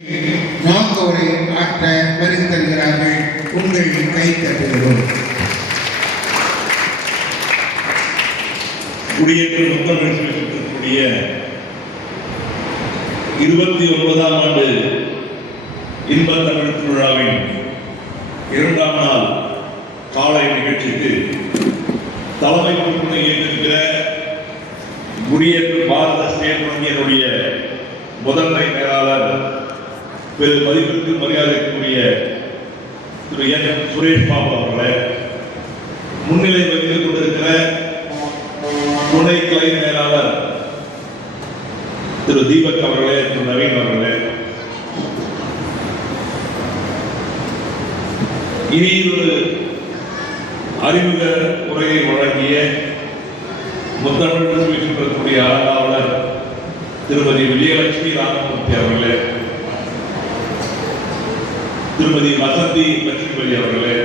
நோக்கோரை ஆற்ற வருகிறார்கள். உங்கள் கை தட்டுகிறோம். குடியேற்ற முத்தமிழ் 29ஆம் ஆண்டு இன்பத் தமிழ் திருவிழாவின் 2ஆம் நாள் காலை நிகழ்ச்சிக்கு தலைமை பொறுப்பினை ஏற்றிருக்கிற குடியேற்ற பாரத ஸ்டேட் வங்கியினுடைய முதன்மை மேலாளர் பெரும் மதிப்பிற்கு மரியாதைக்குரிய திரு என் சுரேஷ் பாபு அவர்களே, முன்னிலை வைத்துக் கொண்டிருக்கிற துணை கிளை மேலாளர் திரு தீபக் அவர்களே, திரு நவீன் அவர்களே, இனி ஒரு அறிமுக உரையை வழங்கிய முத்தமிழ் சொல்லக்கூடிய ஆளாளர் திருமதி விஜயலட்சுமி ராமமூர்த்தி அவர்களே, திருமதி வசந்தி லட்சுமி அவர்களே,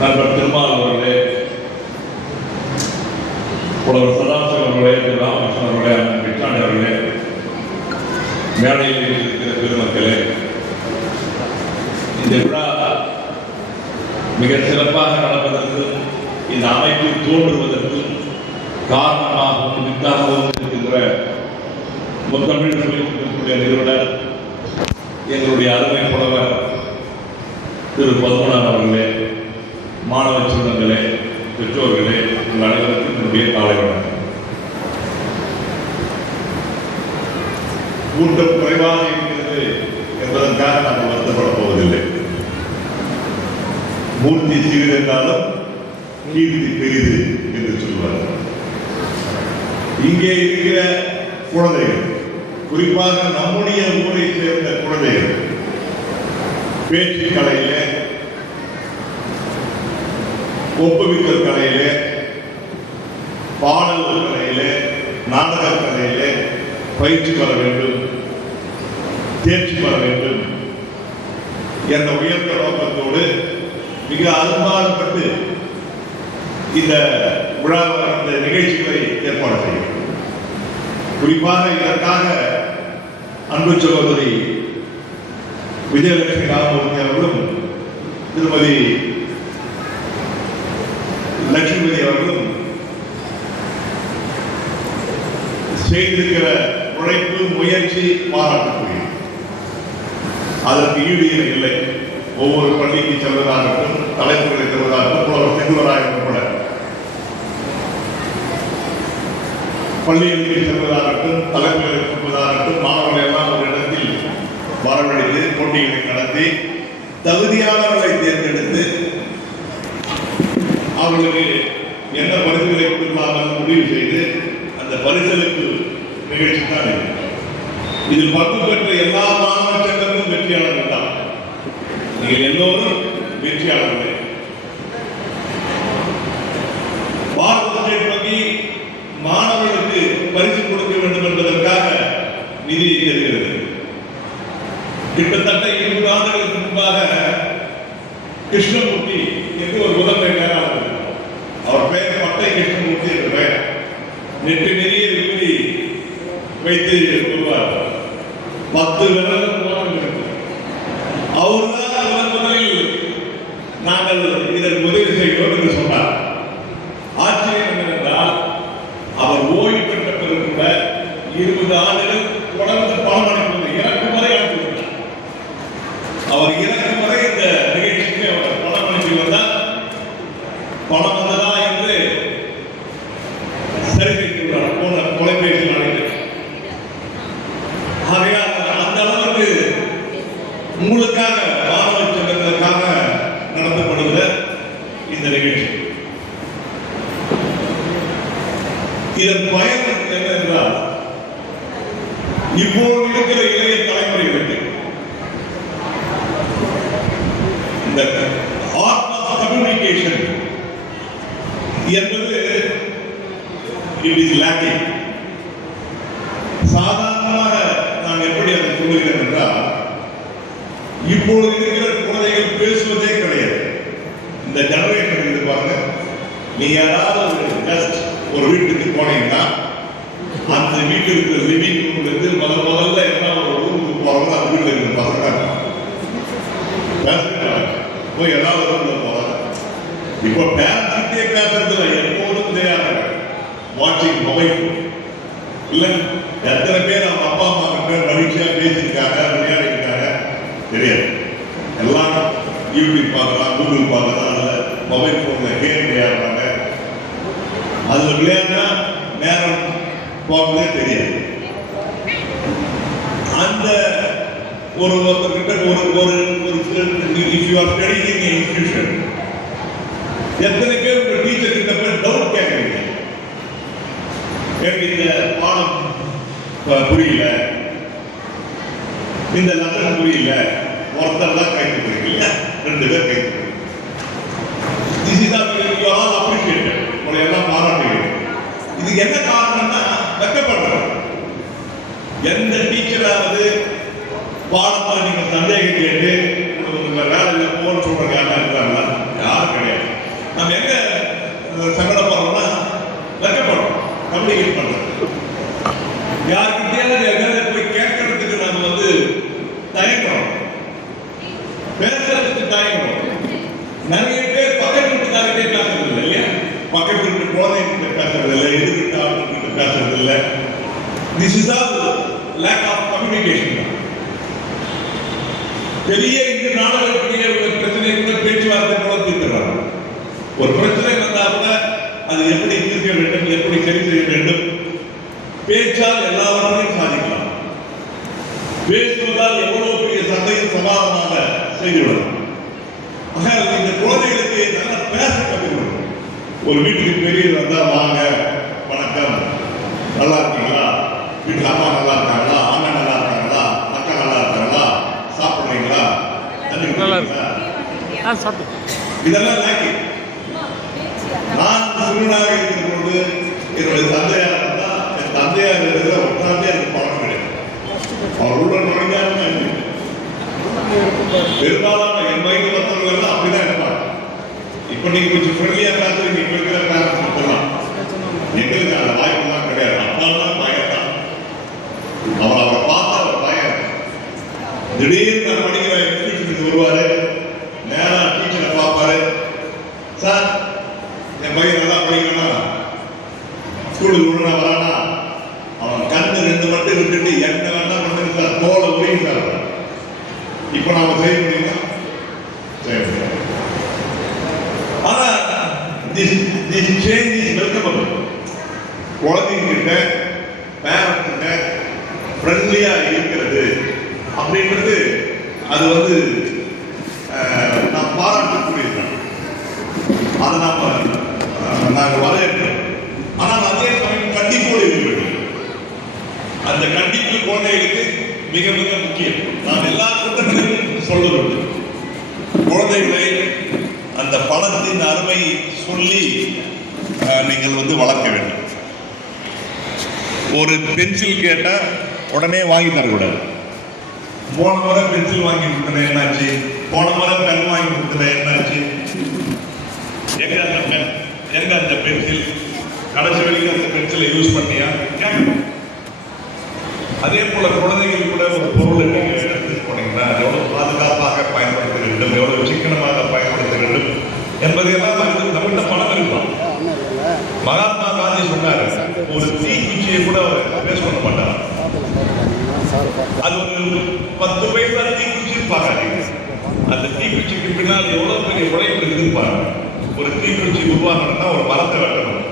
நண்பர் திருமால் அவர்களே, புலவர் சதாசிவம் அவர்களே, திரு ராமகிருஷ்ணன் அவர்களே, அண்ணன் பிச்சாண்டி அவர்களே, மேடையில் இருக்கிற பெருமக்களே, இந்த விழா மிக சிறப்பாக நடப்பதற்கும் இந்த அமைப்பு தோன்றுவதற்கும் காரணமாகவும் வித்தாகவும் இருக்கின்ற முத்தமிழ் சொல்லிக்கூடிய நிறுவனர் எங்களுடைய அருமை புலவர் திரு பத்மநாபன் அவர்களே, மாணவ சொந்தங்களே, பெற்றோர்களே, உங்கள் அனைவருக்கும் என்னுடைய காலை வணக்கம். கூட்டம் குறைவாக இருக்கிறது என்பதற்காக நாம் வருத்தப்பட போவதில்லை. மூர்த்தி சிறிதென்றாலும் கீர்த்தி பெரிது என்று சொல்வார். இங்கே இருக்கிற குழந்தைகள், குறிப்பாக நம்முடைய ஊரை சேர்ந்த குழந்தைகள், பேச்சு கலையில, ஒப்புவித்தல் கலையில, பாடல் கலையில, நாடக கலையில பயிற்சி பெற வேண்டும், தேர்ச்சி பெற வேண்டும் என்ற உயர்ந்த நோக்கத்தோடு மிக அன்பாடப்பட்டு இந்த விழாவை, இந்த நிகழ்ச்சிகளை ஏற்பாடு செய்யும். குறிப்பாக இதற்காக அன்பு சகோதரி விஜயலட்சுமி ராமமூர்த்தி அவர்களும் திருமதி லட்சுமி அவர்களும் செய்திருக்கிற உழைப்பு, முயற்சி பாராட்டுக்குரிய. அதற்கு ஈடு இல்லை. ஒவ்வொரு பள்ளிக்கு செல்வதாகட்டும், தலைப்புகளை செல்வதாகட்டும், புலவர் செல்வராக கூட பள்ளிகளுக்கு செல்வதாகட்டும், தலைப்புகளை செல்வதாகட்டும், மாணவர்கள் எல்லாம் ஒரு இடத்தில் வரவழைத்து போட்டிகளை நடத்தி தகுதியானவர்களை தேர்ந்தெடுத்து அவர்களுக்கு என்ன பரிசுகளை கொடுக்கலாம் முடிவு செய்து அந்த பரிசளிப்பு நிகழ்ச்சி தான் இது. இதில் பங்கு பெற்ற எல்லா மாணவ சங்கங்களும் வெற்றியாளர்கள் தான். நீங்கள் எல்லோரும் வெற்றியாளர்களே. பாரத ஸ்டேட் வங்கி மாணவர்களுக்கு பரிசு கொடுக்க வேண்டும் என்பதற்காக நிதி இருக்கிறது. கிட்டத்தட்ட 20 ஆண்டுகளுக்கு முன்பாக கிருஷ்ணமூர்த்தி என்று ஒரு முதன்மை மேலாளர், அவர் பெயர் பட்டை கிருஷ்ணமூர்த்தி என்ற பெயர், நெட்டு நிறைய விரும்பி வைத்து கொள்வார். 10 விரல் இருக்கு. அவர்தான் முதலில் நாங்கள் இதற்கு உதவி செய்கிறோம் என்று சொன்னார். ஆச்சரியம் என்னவென்றால், அவர் ஓய்வு பெற்ற பிறகு கூட 20 ஆண்டுகள் தொடர்ந்து பணம் அனுப்புவது, இறக்கும் வரை அனுப்பிவிட்டார். அவர் இறக்கும் வரை இந்த நிகழ்ச்சிக்கு அவர் பணம் அனுப்பி வந்தார். பணம் வந்ததா என்று சரித்திருக்கிறார் போன தொலைபேசி அழைத்து. ஆகையால் அந்த அளவுக்கு உங்களுக்காக, மாணவ சங்கத்திற்காக நடத்தப்படுகிற இந்த நிகழ்ச்சி. இதன் பயன் என்ன என்றால், இப்போது இருக்கிற இளைய தலைமுறைகளுக்கு இந்த ஆர்ட் ஆஃப் கம்யூனிகேஷன் என்பது இட் இஸ் லேக்கிங். சாதாரணமாக நான் எப்படி அதை சொல்லுகிறேன் என்றால், இப்பொழுது இருக்கிற குழந்தைகள் பேசுவதே கிடையாது. இந்த ஜெனரேஷன் இது பாருங்க. நீ யாராவது ஒரு வீட்டுக்கு போனீங்கன்னா அந்த வீட்டில் இருக்கிற லிவிங் ரூம்ல இருந்து முதல்ல என்ன ஒரு ரூமுக்கு போய் ஏதாவது போவாங்க. இப்போ பேரண்ட்ஸே பேசுறதுல எப்போதும் தேவை வாட்சிங் மொபைல் இல்லை. எத்தனை பேர் அவங்க அப்பா அம்மா கிட்ட மகிழ்ச்சியா பேசியிருக்காங்க, விளையாடி இருக்காங்க தெரியாது. எல்லாம் யூடியூப் பார்க்கலாம், கூகுள் பார்க்கலாம், அதில் மொபைல் ஃபோனில் கேம் விளையாடுறாங்க. அதில் விளையாடினா நேரம் போகிறதே தெரியாது. அந்த ஒருத்தர்கிட்ட ஒரு if you are studying in institution, எத்தனை பேர் உங்க டீச்சர் கிட்ட போய் டவுட் கேட்குறீங்க? எனக்கு இந்த பாடம் புரியல, இந்த லெசன் புரியல, ஒருத்தர் தான் கை கொடுக்குறீங்க, 2 பேர் கை கொடுக்குறீங்க. திஸ் இஸ் ஆல் அப்ரிஷியேட்டட், உங்களை எல்லாம் பாராட்டுகிறேன். இதுக்கு என்ன காரணம்னா வெக்கப்படுறோம். எந்த டீச்சராவது பாடத்தில் நீங்க சந்தேகம் கேட்டு உங்க வேலையில போன்னு சொல்றாங்க இருக்காங்களா? யாரும் கிடையாது. நம்ம எங்க சங்கடப்படுறோம்னா வெக்கப்படுறோம், கம்யூனிகேட் பண்றோம். யாருக்கிட்டே போய் கேட்கறதுக்கு நம்ம தயங்குறோம், பேசுறதுக்கு தயங்குறோம். நிறைய பேர் பக்கத்து வீட்டுக்காரர்கிட்டே பேசுறது இல்லை இல்லையா? பக்கத்து வீட்டு குழந்தைகிட்ட பேசுறது இல்லை, எதிர்கிட்ட ஆளுகிட்ட பேசுறது இல்லை. This is all lack of communication. பெரிய இந்த நாடுகளுடைய பிரச்சனை கூட பேச்சுவார்த்தை கூட தீர்க்கிறாங்க. ஒரு பிரச்சனை வந்தால் கூட அது எப்படி தீர்க்க வேண்டும், எப்படி சரி செய்ய வேண்டும், பேச்சால் எல்லாவற்றையும் சாதிக்கலாம். பேசுவதால் எவ்வளவு பெரிய சந்தையும் சமாதானமாக செய்துவிடலாம். இந்த குழந்தைகளுக்கு நல்லா பேச கற்றுக்கணும். ஒரு வீட்டுக்கு பெரியவர் வந்தால் வாங்க, வணக்கம், நல்லா இருக்கீங்களா, வீட்டில் அம்மா நல்லா இருக்காங்களா, அண்ணன் நல்லா இருக்காங்களா, அக்கா நல்லா இருக்காங்களா, சாப்பிட்றீங்களா, தண்ணி குடிக்கிறீங்களா, இதெல்லாம் லாக்கி. நான் சிறுவனாக இருக்கிற பொழுது என்னுடைய தந்தையார் இருந்தால், என் தந்தையார் இருக்கிற உட்கார்ந்தே எனக்கு பழக்கம் கிடையாது. அவர் உள்ள நுழைஞ்சாருன்னு பெரும்பாலான என் வயது மற்றவர்கள் எல்லாம் அப்படிதான் இருப்பாங்க. இப்ப நீங்க கொஞ்சம் ஃப்ரெண்ட்லியா பேசுறீங்க, இப்ப இருக்கிற பேரண்ட்ஸ் மட்டும்தான். எங்களுக்கு அந்த வாய்ப்புலாம் கிடையாது. அப்பாலாம் பயத்தான். அவரை பார்த்தா அவர் பயம். திடீர்னு நான் படிக்கிற இன்ஸ்டிடியூஷனுக்கு வருவாரு, நேரா டீச்சரை பார்ப்பாரு. சார், என் பையன் நல்லா படிக்கணும்னா ஸ்கூலுக்கு ஒழுங்கா வரானா, அவன் கண்ணு 2 மட்டும் விட்டுட்டு என்ன வேணா பண்ணுங்க சார், தோலை உரியும் சார். இப்ப நாம செய்ய முடியுமா? செய்ய முடியாது. ஆனா this change is welcome. குழந்தைங்கிட்ட பேரண்ட்கிட்ட ஃப்ரெண்ட்லியா இருக்கிறது அப்படின்றது அது நாம் பாராட்டக்கூடியது. அதை நாங்கள் வரவேற்கிறோம். ஆனால் அதே சமயம் கண்டிப்போடு இருக்க வேண்டும். அந்த கண்டிப்பு குழந்தைகளுக்கு மிக மிக முக்கியம். நான் எல்லா கூட்டங்களிலும் சொல்வது, குழந்தைகளை அந்த பணத்தின் அருமை சொல்லி நீங்கள் வளர்க்க வேண்டும். ஒரு பென்சில் கேட்டால் உடனே வாங்கி தரக்கூடாது. போன முறை பென்சில் வாங்கி கொடுத்தேன் என்னாச்சு, போன முறை பென் வாங்கி கொடுத்தேன் என்னாச்சு, எங்க அந்த பென், எங்க அந்த பென்சில், கடைசி வரைக்கும் அந்த பென்சிலை யூஸ் பண்ணியா கேட்கணும். அதே போல குழந்தைகள் கூட ஒரு பொருளை நீங்கள் எடுத்து போனீங்கன்னா எவ்வளவு பாதுகாப்பாக பயன்படுத்த வேண்டும், எவ்வளவு சிக்கனமாக பயன்படுத்த வேண்டும் என்பதையெல்லாம் நம்மகிட்ட பணம் இருப்பான். மகாத்மா காந்தி சொன்னார், ஒரு தீக்குச்சியை கூட அவர் பேஸ்ட் பண்ண மாட்டார். அது ஒரு 10 பைசா தீக்குச்சி பார்க்காதீங்க. அந்த தீக்குச்சிக்கு பின்னால் எவ்வளவு பெரிய உழைப்பு இருக்குன்னு பாருங்க. ஒரு தீக்குச்சி உருவாக்கணும்னா ஒரு மரத்தை வெட்டணும்.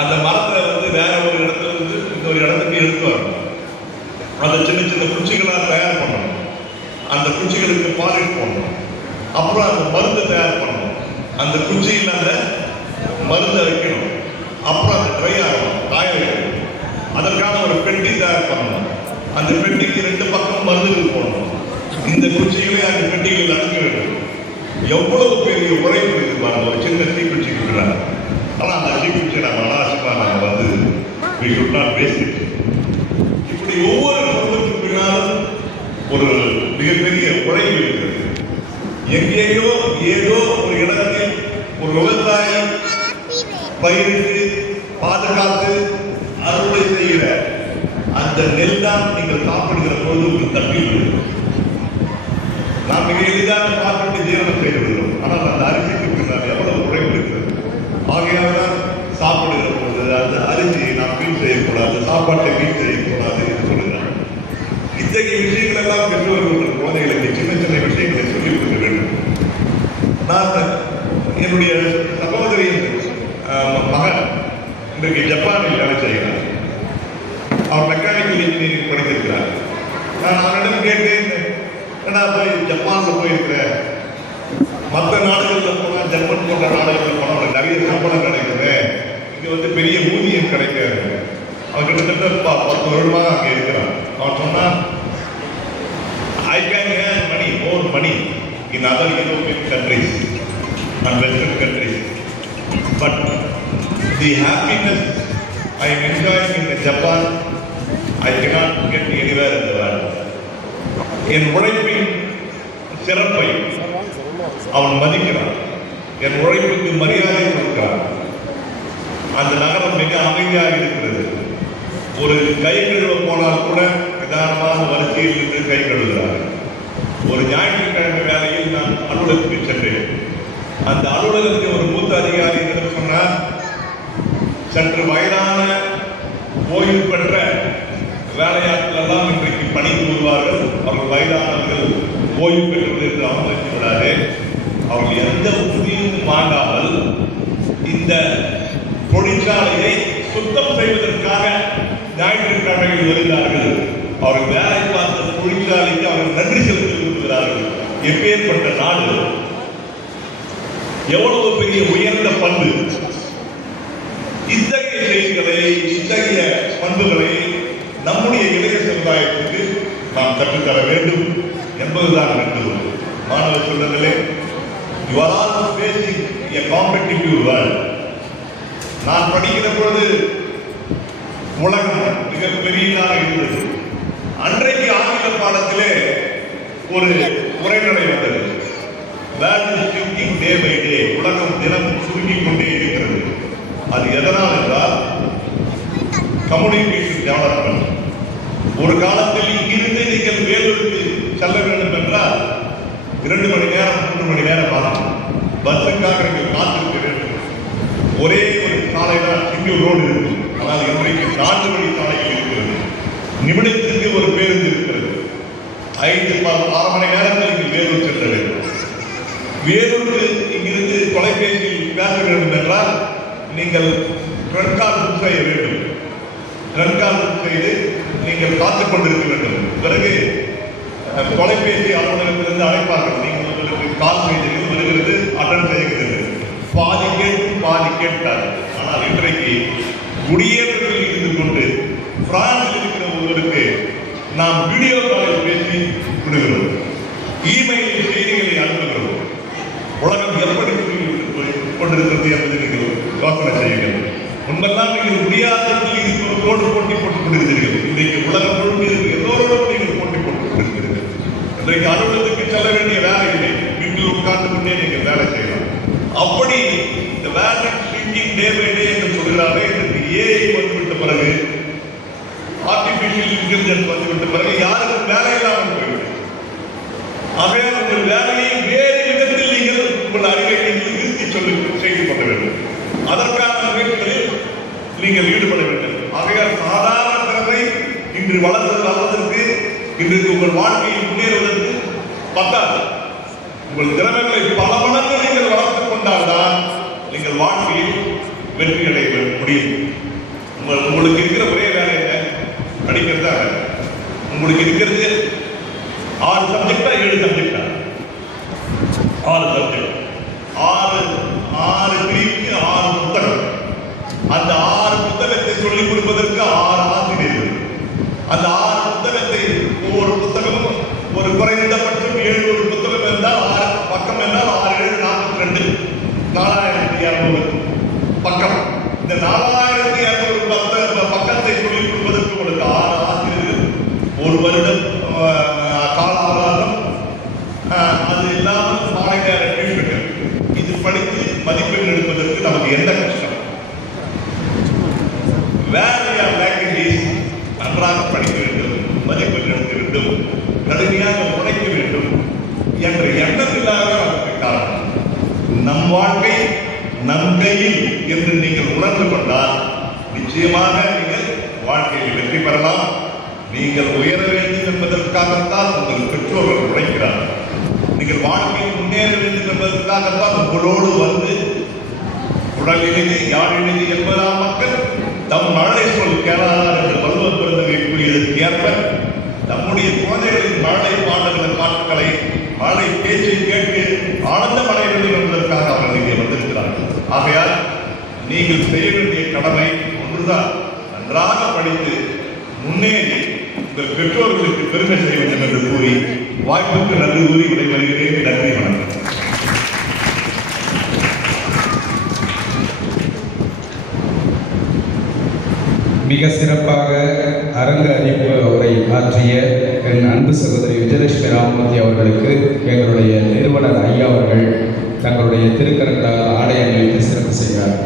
அந்த மரத்தை வேற ஒரு இடத்துல இன்னொரு இடத்துக்கு எடுத்து வரணும். அதை சின்ன சின்ன குச்சிகளாக தயார் பண்ணணும். அந்த குச்சிகளுக்கு பாலிஷ் பண்ணணும். அப்புறம் அந்த மருந்து தயார் பண்ணணும். அந்த குச்சியில் அந்த மருந்தை வைக்கணும். அப்புறம் அது ட்ரை ஆகணும், காய வைக்கணும். அதற்கான ஒரு பெட்டி தயார் பண்ணணும். அந்த பெட்டிக்கு 2 பக்கம் மருந்துகள் போடணும். இந்த குச்சிகளை அந்த பெட்டிகளில் அடங்க வேண்டும். எவ்வளவு பெரிய உழைப்பு இருக்கு பாருங்க ஒரு சின்ன தீக்குச்சிக்கு. ஆனால் அந்த தீக்குச்சியை நம்ம அனாவசியமாக நாங்கள் we should not waste it. இப்படி ஒவ்வொரு பொருளுக்கு பின்னாலும் ஒரு மிகப்பெரிய உழைப்பு இருக்கிறது. எங்கேயோ ஏதோ ஒரு இடத்தில் ஒரு விவசாயம் பயிரிட்டு பாதுகாத்து அறுவடை செய்கிற அந்த நெல் தான் நீங்கள் சாப்பிடுகிற பொழுது உங்களுக்கு தப்பில் நாம் மிக எளிதாக சாப்பிட்டு ஜீரணம் செய்து விடுகிறோம். இத்தகைய விஷயங்கள் எல்லாம் பெற்றோர்கள் குழந்தைகளுக்கு சின்ன சின்ன விஷயங்களை சொல்லிக் கொடுக்க வேண்டும். நான் என்னுடைய சகோதரியின் மகன் இன்றைக்கு ஜப்பானில் வேலை செய்கிறார். அவர் மெக்கானிக்கல் இன்ஜினியரிங் படித்திருக்கிறார். நான் அவரிடம் கேட்டேன், ஏன்னா போய் ஜப்பானில் போயிருக்கிற, மற்ற நாடுகளில் போனால் ஜப்பான் போன்ற நாடுகளில் போனால் நிறைய சம்பளம் கிடைக்குது, இங்கே வந்து பெரிய ஊதியம் கிடைக்காது. அவன் கிட்டத்தட்ட 10 வருடமாக அங்கே இருக்கிறான். அவன் சொன்னான், I can earn money, more money in other European countries and Western countries, but the happiness I am enjoying in Japan, I cannot get anywhere in the world. என் உழைப்பின் சிறப்பை அவன் மதிக்கிறான், என் உழைப்புக்கு மரியாதை கொடுக்கிறான். அந்த நகரம் மிக அமைதியாக இருக்கிறது. ஒரு கை கழுவ போனால் கூட நிதானமான வரிசையில் இருந்து கை கழுவுகிறார். ஒரு ஞாயிற்றுக்கிழமை வேலையில் நான் அலுவலகத்துக்கு சென்றேன். அந்த அலுவலகத்தில் ஒரு மூத்த அதிகாரி என்று சொன்னார், சற்று வயதான ஓய்வு பெற்ற வேலையாட்கள் எல்லாம் இன்றைக்கு பணிக்கு வருவார்கள். அவர்கள் வயதானவர்கள் ஓய்வு பெற்றது என்று அவமதித்து விடாது. அவர்கள் எந்த ஊதியமும் வாங்காமல் இந்த தொழிற்சாலையை சுத்தம் செய்வதற்காக ஞாயிற்றுக்கிழமைகள் வருகிறார்கள். அவர்கள் வேலை பார்த்த தொழிற்சாலைக்கு அவர்கள் நன்றி செலுத்தி விரும்புகிறார்கள். எப்பேற்பட்ட நாடு, எவ்வளவு பெரிய உயர்ந்த பண்பு! இத்தகைய செய்திகளை, இத்தகைய பண்புகளை நம்முடைய இளைய சமுதாயத்துக்கு நாம் கற்றுத்தர வேண்டும் என்பதுதான் வேண்டும். மாணவ சொல்றதிலே, you are all facing a competitive world. நான் படிக்கிற பொழுது உலகம் மிகப்பெரியதாக இருந்தது. அன்றைக்கு ஆங்கில பாடத்திலே ஒரு உரைநடை வந்தது, world is shifting day by day, உலகம் தினம் சுருங்கிக் கொண்டே இருக்கிறது. அது எதனால் என்றால் கம்யூனிகேஷன் டெவலப்மெண்ட். ஒரு காலத்தில் இங்கிருந்து நீங்கள் வேலூருக்கு செல்ல வேண்டும் என்றால் 2 மணி நேரம் 3 மணி நேரம் ஆகும். பஸ்ஸுக்காக நீங்கள் காத்திருக்க வேண்டும். ஒரே ஒரு சாலை தான், சிங்கிள் ரோடு இருக்கும். ஆனால் இன்றைக்கு 4 வழி சாலைகள் இருக்கிறது. நிமிடத்திற்கு ஒரு பேருந்து இருக்கிறது. 5-6 மணி நேரத்தில் நீங்கள் வேலூர் செல்ல வேண்டும். வேலூருக்கு இங்கிருந்து தொலைபேசியில் பேச வேண்டும் என்றால் நீங்கள் ட்ரெண்ட் கால் புக் செய்ய வேண்டும். ட்ரெண்ட் கால் புக் செய்து நீங்கள் காத்துக் கொண்டிருக்க வேண்டும். பிறகு தொலைபேசி அலுவலகத்திலிருந்து அழைப்பார்கள், நீங்கள் உங்களுக்கு கால் செய்தீர்கள், வருகிறது, அட்டன் செய்கிறது. பாதி கேட்டார். ஆனால் இன்றைக்கு குடியேற்றத்தில் இருந்து கொண்டு பிரான்சில் இருக்கிற ஒருவருக்கு நாம் வீடியோ காலில் பேசி விடுகிறோம், இமெயிலில் செய்திகளை அனுப்புகிறோம். உலகம் எப்படி கொண்டிருக்கிறது என்பதை நீங்கள் யோசனை செய்யுங்கள். முன்பெல்லாம் நீங்கள் முடியாததில் இருக்கிறவர்களோடு போட்டி போட்டுக் கொண்டிருந்தீர்கள். இன்றைக்கு உலகம் முழுவதும் எல்லோரோடும் நீங்கள் போட்டி போட்டுக் கொண்டிருக்கிறீர்கள். இன்றைக்கு அலுவலகத்துக்கு செல்ல வேண்டிய வேலை இல்லை, வீட்டில் உட்கார்ந்து கொண்டே நீங்கள் வேலை செய்யலாம். அப்படி இந்த வேலை ஷிஃப்டிங் டே பை டே என்று சொல்கிறாரே, இதற்கு ஏஐ வந்துவிட்ட பிறகு, ஆர்டிபிஷியல் இன்டெலிஜென்ஸ் வந்துவிட்ட பிறகு யாருக்கும் வேலை இல்லாமல் போய்விடும். ஆகவே உங்கள் வேலையை வேறு விதத்தில் நீங்கள் உங்கள் அறிவை நிறுத்தி செய்து கொள்ள வேண்டும். அதற்கான முயற்சிகளில் நீங்கள் ஈடுபட வேண்டும். ஆகையால் சாதாரண திறமை இன்று வளர்வதற்கு, இன்றைக்கு உங்கள் வாழ்க்கையில் முன்னேறுவதற்கு பத்தாது. உங்கள் திறமைகளை பல மடங்கு நீங்கள் வளர்த்துக் கொண்டால்தான் நீங்கள் வாழ்க்கையில் வெற்றி அடைய முடியும். உங்களுக்கு இருக்கிற ஒரே வேலை என்ன? படிக்கிறதா? உங்களுக்கு இருக்கிறது 6 சப்ஜெக்டா 7 சப்ஜெக்டா? 6 சப்ஜெக்ட், 6 பிரிவுக்கு 6 புத்தகம். அந்த 6 புத்தகத்தை சொல்லிக் கொடுப்பதற்கு 6 ஆசிரியர்கள். அந்த 6 புத்தகத்தை, ஒவ்வொரு புத்தகமும் ஒரு குறைந்தபட்சம் 700 புத்தகம் என்றால் 6 பக்கம் என்றால் 6 7 42, 4200 பக்கம். இந்த 4200 பக்கத்தை சொல்லிக் கொடுப்பதற்கு உங்களுக்கு 6 ஆசிரியர்கள், 1 வருடம் கால அவகாசம், அது இல்லாமல் மாலை நேர டியூஷன்கள். இது படித்து மதிப்பெண் எடுப்பதற்கு நமக்கு எந்த கஷ்டம்? வேலையா லாங்குவேஜ் நன்றாக படிக்க வேண்டும், மதிப்பெண் எடுக்க வேண்டும், கடுமையாக உழைக்க வேண்டும் என்ற எண்ணம் இல்லாத நமக்கு காரணம். நம் வாழ்க்கை நம் கையில் என்று நீங்கள் உணர்ந்து கொண்டால் நிச்சயமாக நீங்கள் வாழ்க்கையில் வெற்றி பெறலாம். நீங்கள் உயர வேண்டும் என்பது என்பதற்காகத்தான் உங்கள் பெற்றோர்கள் உழைக்கிறார்கள். நீங்கள் வாழ்க்கையில் முன்னேற வேண்டும் என்பதற்காகத்தான் உங்களோடு வந்து உடல் இணைந்து யாழ் இணைந்து என்பதாம் மக்கள் தம் மழலை சொல் கேளாதார் என்று வள்ளுவர் பிறந்தவை கூறியதற்கு ஏற்ப நம்முடைய குழந்தைகளின் மழலை பாட்டுகளை மழலை பேச்சை கேட்டு ஆனந்தம் அடைய வேண்டும் என்பதற்காக அவர்கள் இங்கே வந்திருக்கிறார்கள். ஆகையால் நீங்கள் செய்ய வேண்டிய கடமை ஒன்றுதான், நன்றாக படித்து முன்னேறி உங்கள் பெற்றோர்களுக்கு பெருமை செய்ய வேண்டும் என்று கூறி வாய்ப்புக்கு நன்றி கூறி விடைபெறுகிறேன். நன்றி, வணக்கம். மிக சிறப்பாக அரங்க அறிவு உரை ஆற்றிய என் அன்பு சகோதரி விஜயலட்சுமி ராமமூர்த்தி அவர்களுக்கு எங்களுடைய நிறுவனர் ஐயா அவர்கள் தங்களுடைய திருக்கரங்களால் ஆடை அணிவித்து சிறப்பு செய்கிறார்.